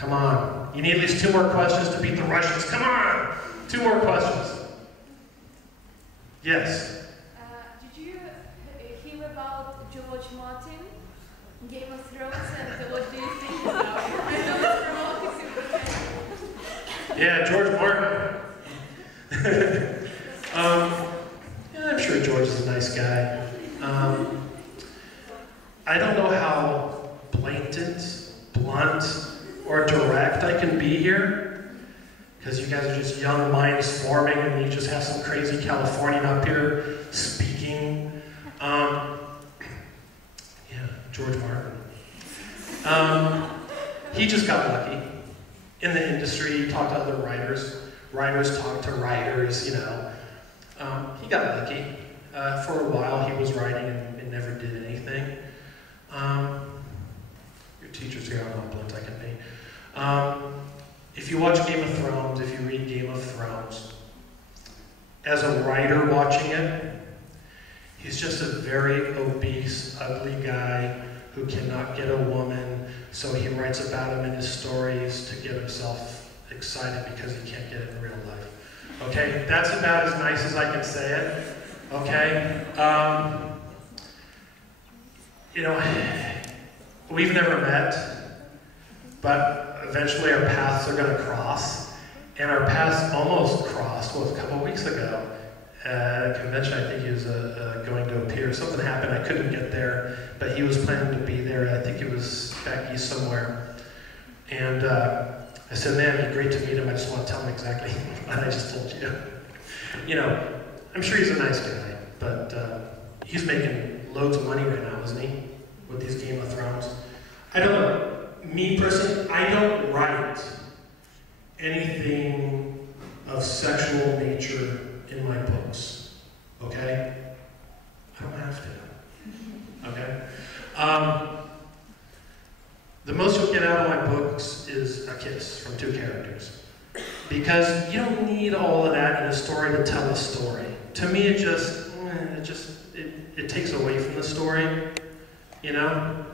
Come on. You need at least 2 more questions to beat the Russians. Come on! 2 more questions. Yes? Did you hear about George Martin, Game of Thrones, and what do you think about it? I know it's from Yeah, George Martin. Yeah, I'm sure George is a nice guy. I don't know how blatant, blunt, or direct I can be here, because you guys are just young minds forming and you just have some crazy Californian up here speaking. Yeah, George Martin. He just got lucky. In the industry, he talked to other writers. Writers talk to writers, you know. He got lucky. For a while, he was writing and never did anything. Your teachers here, I'm not blunt I can be. If you watch Game of Thrones, if you read Game of Thrones, as a writer watching it, he's just a very obese, ugly guy who cannot get a woman, so he writes about him in his stories to get himself excited because he can't get it in real life. Okay, that's about as nice as I can say it. Okay, you know, we've never met, but eventually our paths are going to cross, and our paths almost crossed, a couple of weeks ago at a convention. I think he was going to appear. Something happened, I couldn't get there, but he was planning to be there. I think it was back east somewhere, and I said, man, it'd be great to meet him. I just want to tell him exactly what I just told you. You know, I'm sure he's a nice guy, but he's making loads of money right now, isn't he, with these Game of Thrones? I don't know. Me personally, I don't write anything of sexual nature in my books, okay? I don't have to, okay? The most you'll get out of my books is a kiss from 2 characters. Because you don't need all of that in a story to tell a story. To me, it takes away from the story, you know?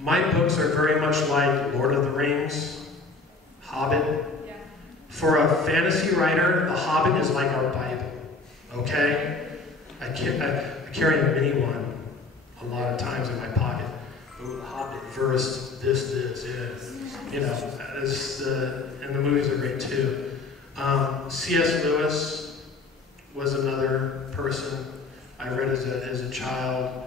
My books are very much like Lord of the Rings, Hobbit. Yeah. For a fantasy writer, The Hobbit is like our Bible, okay? I carry a mini one a lot of times in my pocket. Ooh, The Hobbit, verse, this, yeah. You know, and the movies are great too. C.S. Lewis was another person I read as a child.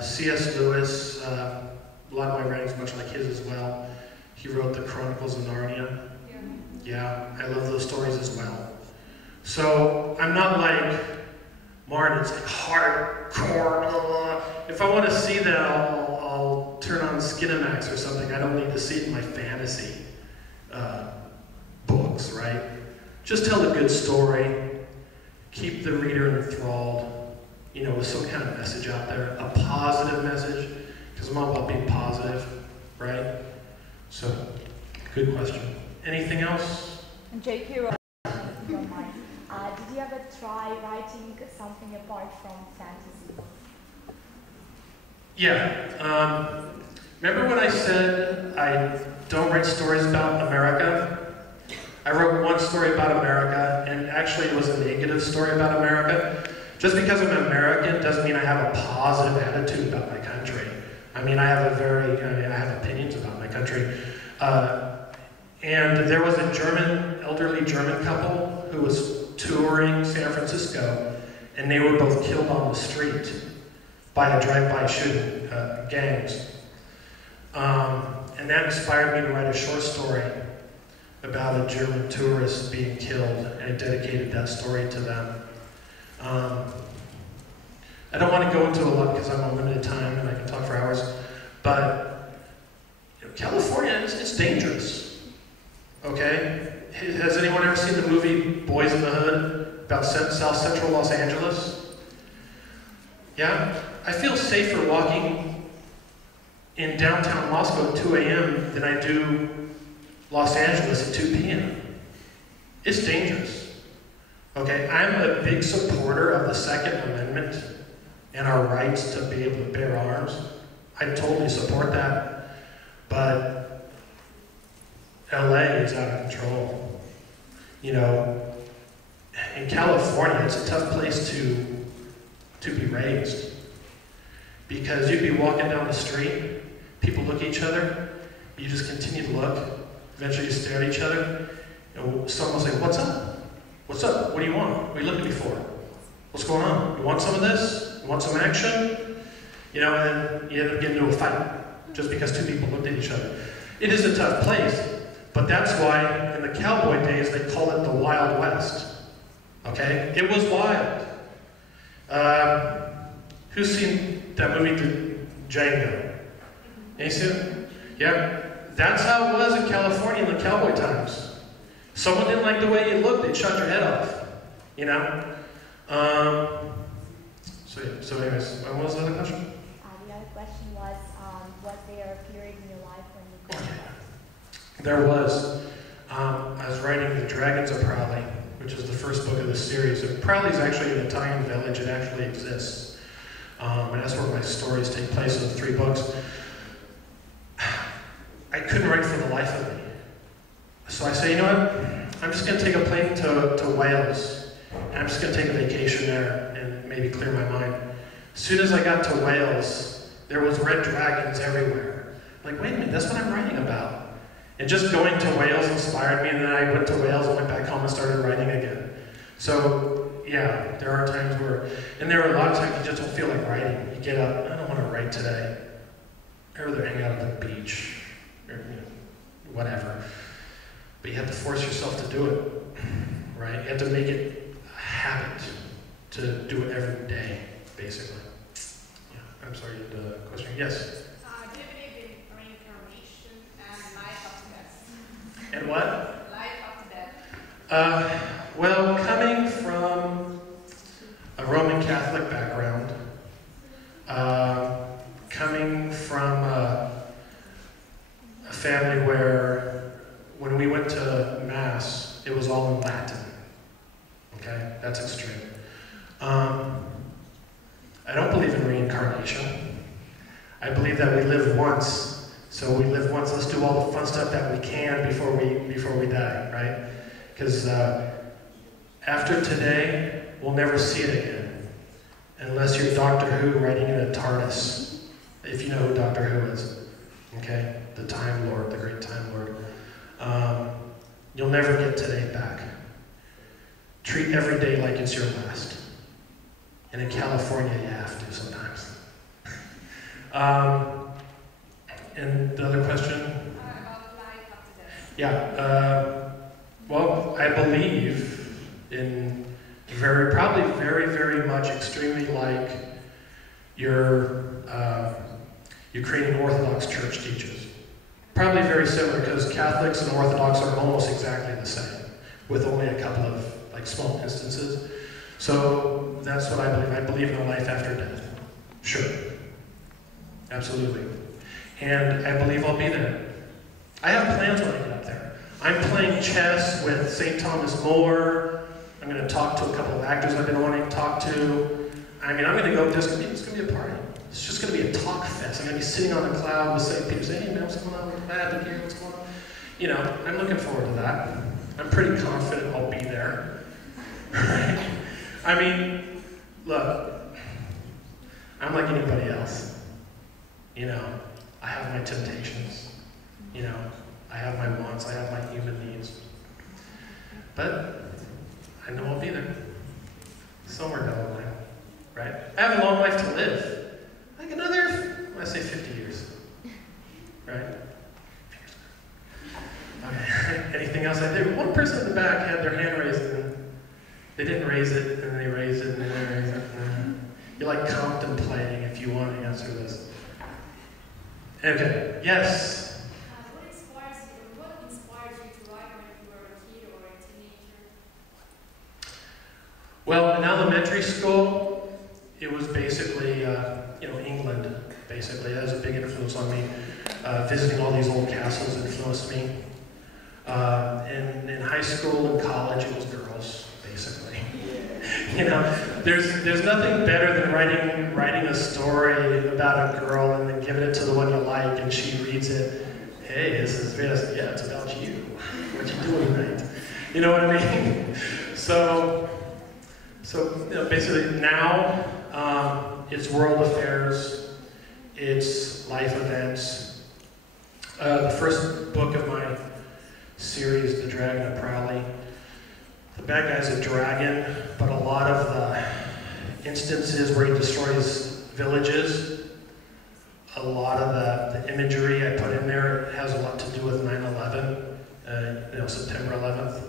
C.S. Lewis, a lot of my writing's much like his as well. He wrote the Chronicles of Narnia. Yeah, I love those stories as well. So I'm not like Martin, it's like hardcore, blah, blah. If I want to see that, I'll turn on Skinamax or something. I don't need to see it in my fantasy books, right? Just tell a good story, keep the reader enthralled, you know, with some kind of message out there, a positive message, because I'm all about being positive, right? So, good question. Anything else? J.K. Rowling, if you don't mind. Did you ever try writing something apart from fantasy? Yeah. Remember when I said I don't write stories about America? I wrote one story about America, and actually it was a negative story about America. Just because I'm American doesn't mean I have a positive attitude about my country. I mean, I have opinions about my country. And there was a elderly German couple who was touring San Francisco, and they were both killed on the street by a drive-by shooting, gangs. And that inspired me to write a short story about a German tourist being killed, and I dedicated that story to them. I don't want to go into a lot because I'm on limited time and I can talk for hours, but you know, California, it's dangerous, okay? Has anyone ever seen the movie Boys in the Hood about South Central Los Angeles? Yeah? I feel safer walking in downtown Moscow at 2 a.m. than I do Los Angeles at 2 p.m. It's dangerous. Okay, I'm a big supporter of the Second Amendment and our rights to be able to bear arms. I totally support that. But LA is out of control. You know, in California, it's a tough place to be raised. Because you'd be walking down the street, people look at each other, you just continue to look, eventually you stare at each other, and someone will say, "What's up? What's up? What do you want? What are you looking at me for? What's going on? You want some of this? You want some action?" You know, and then you end up getting into a fight, just because two people looked at each other. It is a tough place, but that's why in the cowboy days they call it the Wild West. Okay? It was wild. Who's seen that movie, Django? Any seen it? Yeah. That's how it was in California in the cowboy times. Someone didn't like the way you looked, they'd shut your head off. You know? So anyways, what was the other question? The other question was there a period in your life when you couldn't write? There was. I was writing The Dragons of Prowley, which is the first book of the series. And Prowley is actually an Italian village. It actually exists. And that's where my stories take place in the 3 books. I couldn't write for the life of me. So I say, you know what? I'm just going to take a plane to Wales. And I'm just going to take a vacation there and maybe clear my mind. As soon as I got to Wales, there was red dragons everywhere. Like, wait a minute, that's what I'm writing about. And just going to Wales inspired me, and then I went to Wales and went back home and started writing again. So, yeah, there are times where, and there are a lot of times you just don't feel like writing. You get up, I don't want to write today. I'd rather hang out at the beach, or whatever. But you have to force yourself to do it, right? You have to make it a habit to do it every day, basically. Yeah, I'm sorry, the question. Yes? Do you believe in reincarnation and life after death? And what? Life after death. Well, coming from a Roman Catholic background, coming from a family where when we went to Mass, it was all in Latin. Okay, that's extreme. I don't believe in reincarnation. I believe that we live once. So we live once, let's do all the fun stuff that we can before we die, right? Because after today, we'll never see it again. Unless you're Doctor Who riding in a TARDIS. If you know who Doctor Who is. Okay? The Time Lord, the great Time Lord. You'll never get today back. Treat every day like it's your last. And in California, you have to sometimes. And the other question? About life after death. Yeah. Well, I believe in probably very much extremely like your Ukrainian Orthodox Church teaches. Probably very similar because Catholics and Orthodox are almost exactly the same, with only a couple of small instances. So that's what I believe. I believe in a life after death. Sure. Absolutely. And I believe I'll be there. I have plans when I get up there. I'm playing chess with St. Thomas More. I'm going to talk to a couple of actors I've been wanting to talk to. I mean, I'm going to go, it's going to be a party. It's just going to be a talk fest. I'm going to be sitting on the cloud with St. Peter saying, hey man, what's going on with that here? What's going on? You know, I'm looking forward to that. I'm pretty confident I'll be there. Right? I mean, look, I'm like anybody else. You know, I have my temptations. You know, I have my wants, I have my human needs. But I know I'll be there. Somewhere down the line. Right? I have a long life to live. Like another, I say 50 years. Right? Okay. Anything else? One person in the back had their hand raised and they didn't raise it, and they raised it, and then they raised it. You're like contemplating if you want to answer this. Okay, yes? What inspires you to write when you were a kid or a teenager? Well, in elementary school, it was basically, England, basically. That was a big influence on me. Visiting all these old castles influenced me. In high school and college, it was girls, basically. You know, there's nothing better than writing a story about a girl and then giving it to the one you like, and she reads it, hey, this is fantasy. Yeah, it's about you. What you doing tonight? You know what I mean? So you know, basically now it's world affairs, it's life events. The first book of my series, The Dragon of Prowley, the bad guy's a dragon, but a lot of the instances where he destroys villages, a lot of the imagery I put in there has a lot to do with 9/11, you know, September 11th.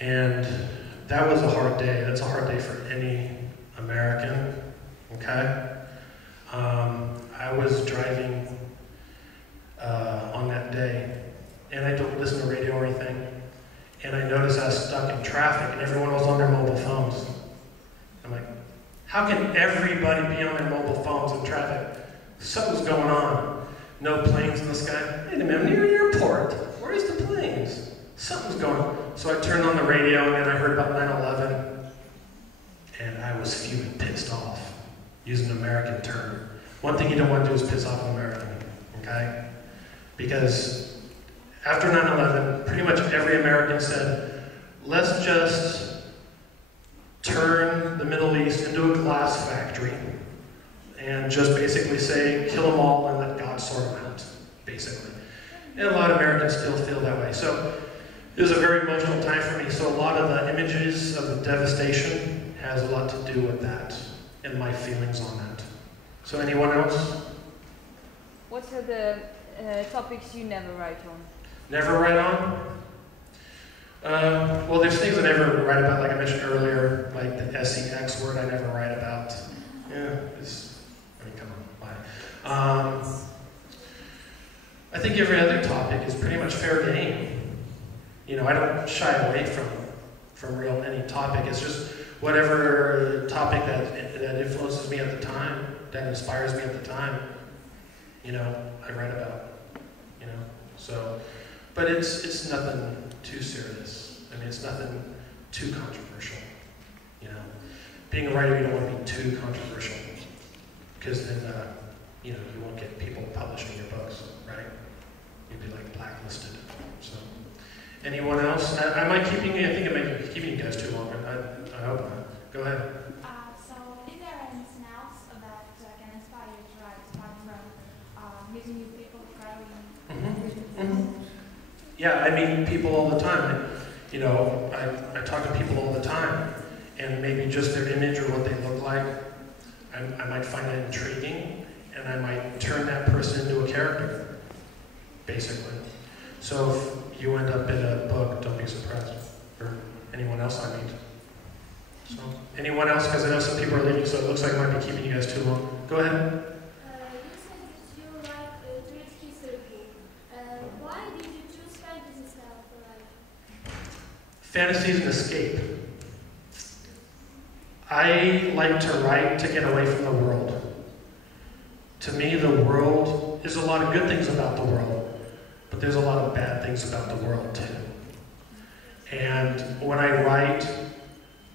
And that was a hard day. That's a hard day for any American, okay? I was driving on that day, and I don't listen to radio or anything, and I noticed I was stuck in traffic, and everyone was on their mobile phones. I'm like, how can everybody be on their mobile phones in traffic? Something's going on. No planes in the sky. Wait a minute, I'm near the airport. Where's the planes? Something's going on. So I turned on the radio, and then I heard about 9/11, and I was fuming, pissed off, using an American term. One thing you don't want to do is piss off an American, okay? Because after 9/11, pretty much every American said, let's just turn the Middle East into a glass factory and just basically say, kill them all and let God sort them out, basically. And a lot of Americans still feel that way. So it was a very emotional time for me. So a lot of the images of the devastation has a lot to do with that and my feelings on that. So anyone else? What are the topics you never write on? Never write on? Well, there's things I never write about, like I mentioned earlier, like the sex word I never write about. Yeah, I mean, come on, why? I think every other topic is pretty much fair game. You know, I don't shy away from real any topic. It's just whatever topic that influences me at the time, that inspires me at the time, you know, I write about, you know. So, but it's nothing too serious. I mean, it's nothing too controversial, you know. Being a writer, you don't want to be too controversial, because then, you know, you won't get people publishing your books, right? You'd be like blacklisted. So, anyone else? I might keeping you. I think I might be keeping you guys too long. I hope not. Go ahead. So, is there anything else that can inspire you to write apart from meeting new people, traveling? Yeah, I meet people all the time. You know, I talk to people all the time, and maybe just their image or what they look like, I might find it intriguing, and I might turn that person into a character, basically. So if you end up in a book, don't be surprised, or anyone else I meet. So, anyone else? Because I know some people are leaving, so it looks like I might be keeping you guys too long. Go ahead. You said that you like to read history book. Why did you choose fantasy style for life? Fantasy is an escape. I like to write to get away from the world. To me, the world, there's a lot of good things about the world, but there's a lot of bad things about the world too. And when I write,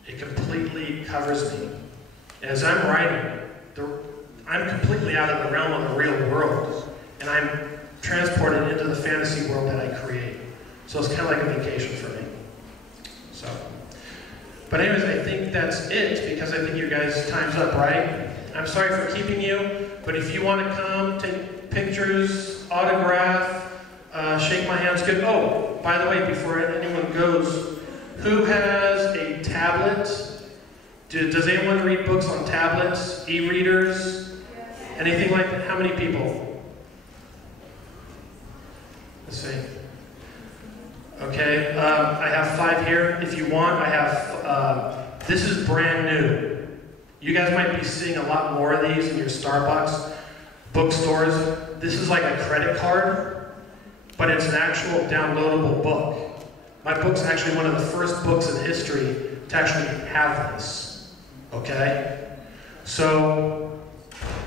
it completely covers me. As I'm writing, I'm completely out of the realm of the real world, and I'm transported into the fantasy world that I create. So it's kind of like a vacation for me. So, but anyways, I think that's it, because I think you guys' time's up, right? I'm sorry for keeping you, but if you want to come, take pictures, autograph, shake my hands, good. Oh, by the way, before anyone goes, who has a tablet? Does anyone read books on tablets, e-readers, anything like that? How many people? Let's see. Okay, I have 5 here. If you want, I have, this is brand new. You guys might be seeing a lot more of these in your Starbucks bookstores. This is like a credit card, but it's an actual downloadable book. My book's actually one of the first books in history to actually have this, okay? So,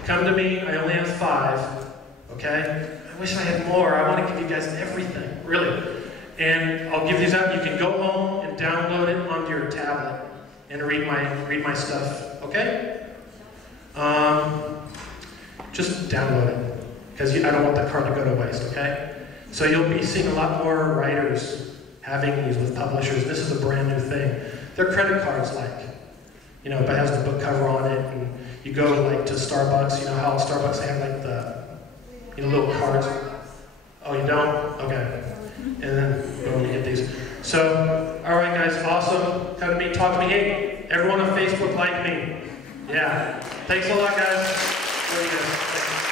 come to me, I only have 5, okay? I wish I had more. I want to give you guys everything, really. And I'll give these out. You can go home and download it onto your tablet and read my stuff, okay? Just download it. because I don't want that card to go to waste, okay? So you'll be seeing a lot more writers having these with publishers. This is a brand new thing. They're credit cards like, you know, but it has the book cover on it, and you go like to Starbucks, you know how Starbucks they have like the, you know, little cards. Oh, you don't? Okay. And then boom, you get these. So, all right guys, awesome. Come to me, talk to me. Hey, everyone on Facebook like me. Yeah. Thanks a lot, guys. Love you guys. Thanks.